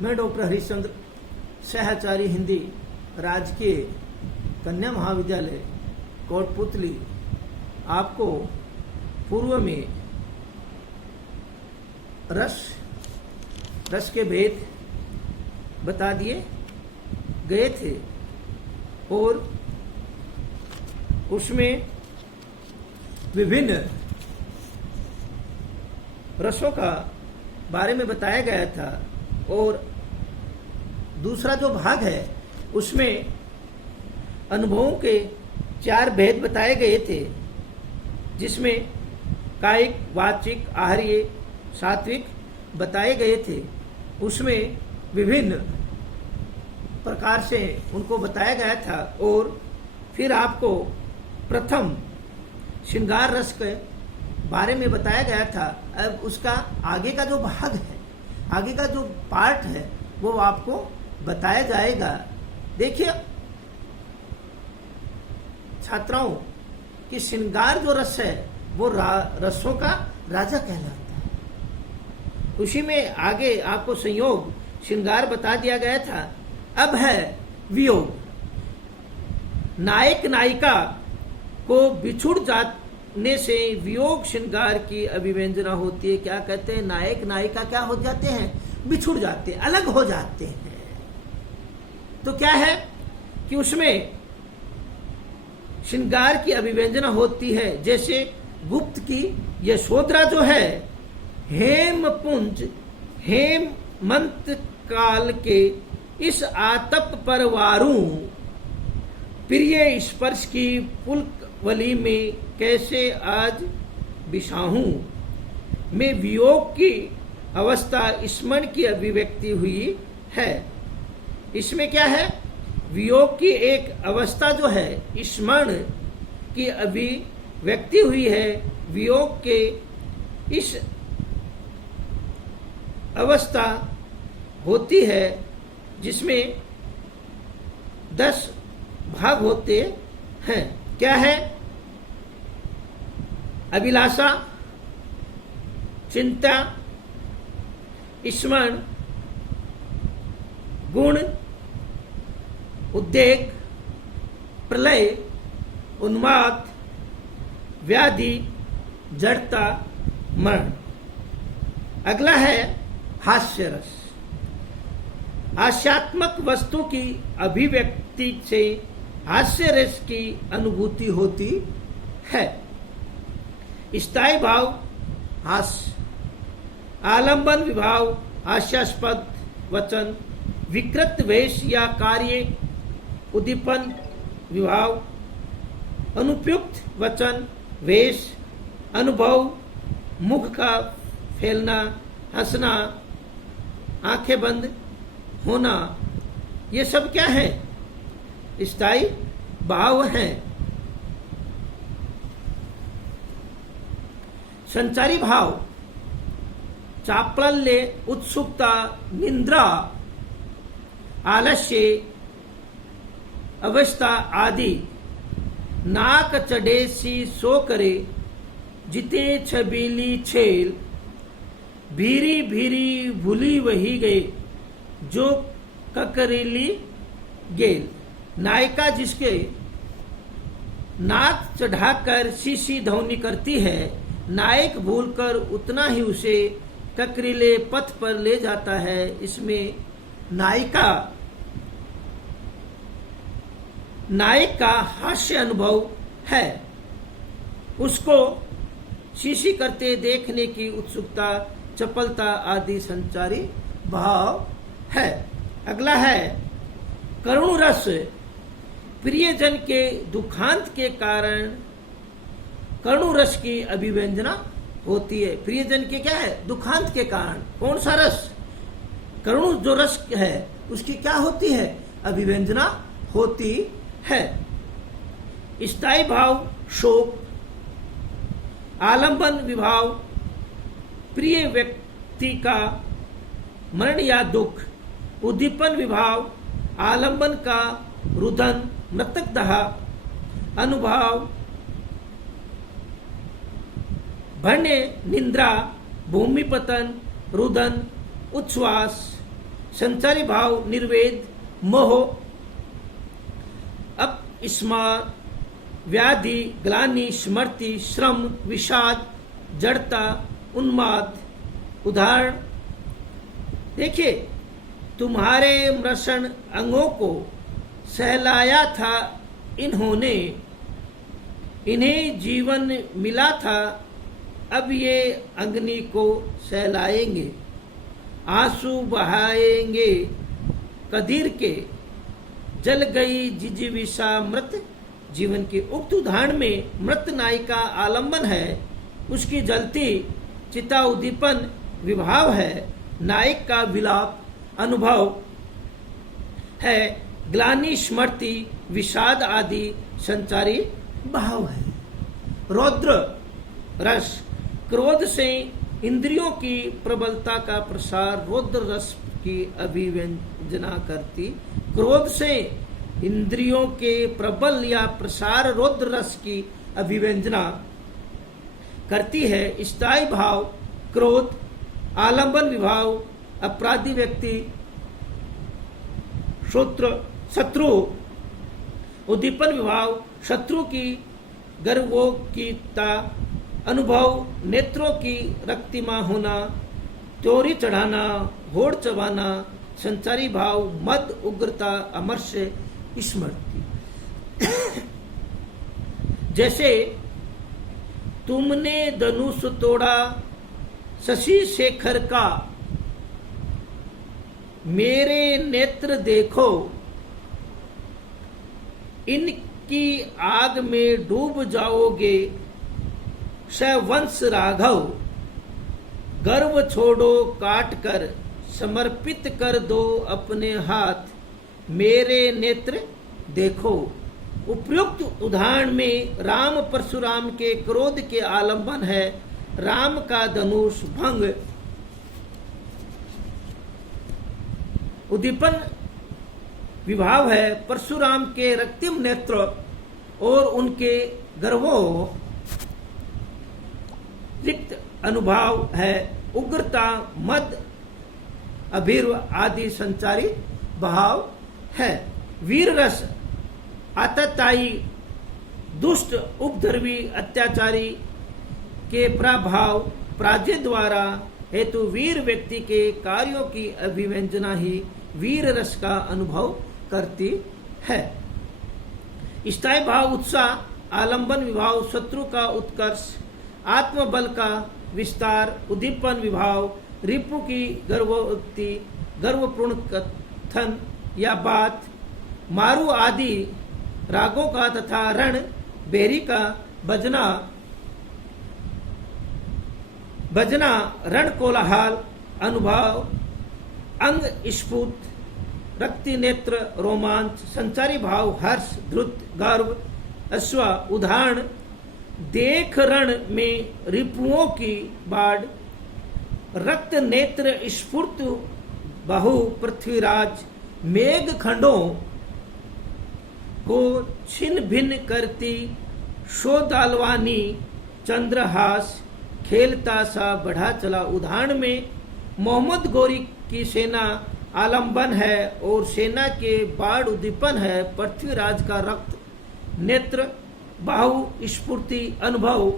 मैं डॉक्टर हरिश्चंद्र, सहचारी हिंदी, राजकीय कन्या महाविद्यालय कोटपुतली, आपको पूर्व में रस के भेद बता दिए गए थे और उसमें विभिन्न रसों का बारे में बताया गया था और दूसरा जो भाग है उसमें अनुभवों के 4 भेद बताए गए थे, जिसमें कायिक, वाचिक, आहार्य, सात्विक बताए गए थे। उसमें विभिन्न प्रकार से उनको बताया गया था और फिर आपको प्रथम श्रृंगार रस के बारे में बताया गया था। अब उसका आगे का जो भाग है, आगे का जो पार्ट है, वो आपको बताया जाएगा। देखिए छात्राओं कि श्रृंगार जो रस है वो रसों का राजा कहलाता है। उसी में आगे आपको संयोग श्रृंगार बता दिया गया था। अब है वियोग। नायक नायिका को बिछुड़ जाने से वियोग श्रृंगार की अभिव्यंजना होती है। क्या कहते हैं? नायक नायिका क्या हो जाते हैं? बिछुड़ जाते हैं, अलग हो जाते हैं। तो क्या है कि उसमें श्रृंगार की अभिव्यंजना होती है। जैसे गुप्त की यशोधरा जो है, हेमपुंज हेमंत काल के इस आतप पर वारू, प्रिय स्पर्श की पुलकवली में कैसे आज बिछाऊं, में वियोग की अवस्था स्मरण की अभिव्यक्ति हुई है। इसमें क्या है? वियोग की एक अवस्था जो है स्मरण की अभिव्यक्ति हुई है। वियोग के इस अवस्था होती है जिसमें 10 भाग होते हैं। क्या है? अभिलाषा, चिंता, स्मरण, गुण, उद्वेग, प्रलय, उन्माद, व्याधि, जड़ता, मरण। अगला है हास्य रस। हास्यात्मक वस्तु की अभिव्यक्ति से हास्य रस की अनुभूति होती है। स्थायी भाव हास्य, आलंबन विभाव हास्यास्पद वचन, विकृत वेश या कार्य उद्दीपन विभाव, अनुपयुक्त वचन वेश, अनुभव, मुख का फैलना, हंसना, आंखें बंद होना, ये सब क्या है? स्थायी भाव हैं। संचारी भाव चापल्य, उत्सुकता, निद्रा, आलस्य अवस्था आदि। नाक चढ़े सी सो करे, जिते छबीली छेल, भीरी भीरी भूली वही गए, जो ककरीली गेल। नायिका जिसके नाक चढ़ाकर सी धौनी करती है, नायक भूलकर उतना ही उसे ककरीले पथ पर ले जाता है। इसमें नायक का हास्य अनुभव है। उसको शीशी करते देखने की उत्सुकता, चपलता आदि संचारी भाव है। अगला है करुण रस। प्रियजन के दुखांत के कारण करुण रस की अभिव्यंजना होती है। प्रियजन के क्या है? दुखांत के कारण। कौन सा रस? करुण जो रस है उसकी क्या होती है? अभिव्यंजना होती है। स्थायी भाव शोक, आलंबन विभाव प्रिय व्यक्ति का मरण या दुख, उद्दीपन विभाव आलंबन का रुदन, मृतक दहा, अनुभाव भण्य, निंद्रा, भूमि पतन, रुदन, उच्छ्वास, संचारी भाव निर्वेद मोह अपस्मार व्याधि ग्लानि स्मृति श्रम विषाद जड़ता उन्माद। उदाहरण देखिए, तुम्हारे मृषण अंगों को सहलाया था इन्होंने, इन्हें जीवन मिला था, अब ये अग्नि को सहलाएंगे, आंसू बहाएंगे कदीर के, जल गई जिजीविषा मृत। जीवन के उक्त उदाहरण में मृत नाई का आलंबन है, उसकी जलती चिता उद्दीपन विभाव है, नायक का विलाप अनुभव है, ग्लानि स्मृति विषाद आदि संचारी भाव है। रौद्र रस क्रोध से इंद्रियों की प्रबलता का प्रसार रौद्र रस की अभिव्यंजना करती। क्रोध से इंद्रियों के प्रबल या प्रसार रौद्र रस की अभिव्यंजना करती है। स्थायी भाव क्रोध, आलंबन विभाव अपराधी व्यक्ति, शत्रु उद्दीपन विभाव शत्रु की गर्वोक्ता अनुभव, नेत्रों की रक्तिमा होना, त्योरी चढ़ाना, होड़ चबाना, संचारी भाव मद उग्रता अमर्ष्य स्मृति। जैसे तुमने धनुष तोड़ा शशि शेखर का, मेरे नेत्र देखो, इनकी आग में डूब जाओगे, वंश राघव। गर्व छोड़ो काट कर, समर्पित कर दो अपने हाथ, मेरे नेत्र देखो। उपयुक्त उदाहरण में राम परशुराम के क्रोध के आलंबन है, राम का धनुष भंग। उद्दीपन विभाव है परशुराम के रक्तिम नेत्र और उनके गर्वों रिक्त अनुभव है, उग्रता मद अभीर आदि संचारी भाव है। वीर रस आतताई दुष्ट उपद्रवी अत्याचारी के प्रभाव पराजय द्वारा हेतु वीर व्यक्ति के कार्यों की अभिव्यंजना ही वीर रस का अनुभव करती है। स्थायी भाव उत्साह, आलंबन विभाव शत्रु का उत्कर्ष, आत्मबल का विस्तार, उद्दीपन विभाव रिपु की गर्भोक्ति, गर्वपूर्ण कथन या बात, मारु आदि रागों का तथा रण बेरी का बजना रण कोलाहल अनुभव, अंग स्फूर्त, रक्ति नेत्र रोमांच, संचारी भाव हर्ष द्रुत गर्व अश्व। उदाहरण देख रण में रिपुओं की बाढ़, रक्त नेत्र स्फूर्त बहु पृथ्वीराज, मेघ खंडों को छिन्न भिन्न करती शोदालवानी, चंद्रहास खेलता सा बढ़ा चला। उदाहरण में मोहम्मद गोरी की सेना आलंबन है और सेना के बाढ़ उद्दीपन है, पृथ्वीराज का रक्त नेत्र बाहु स्फूर्ति अनुभव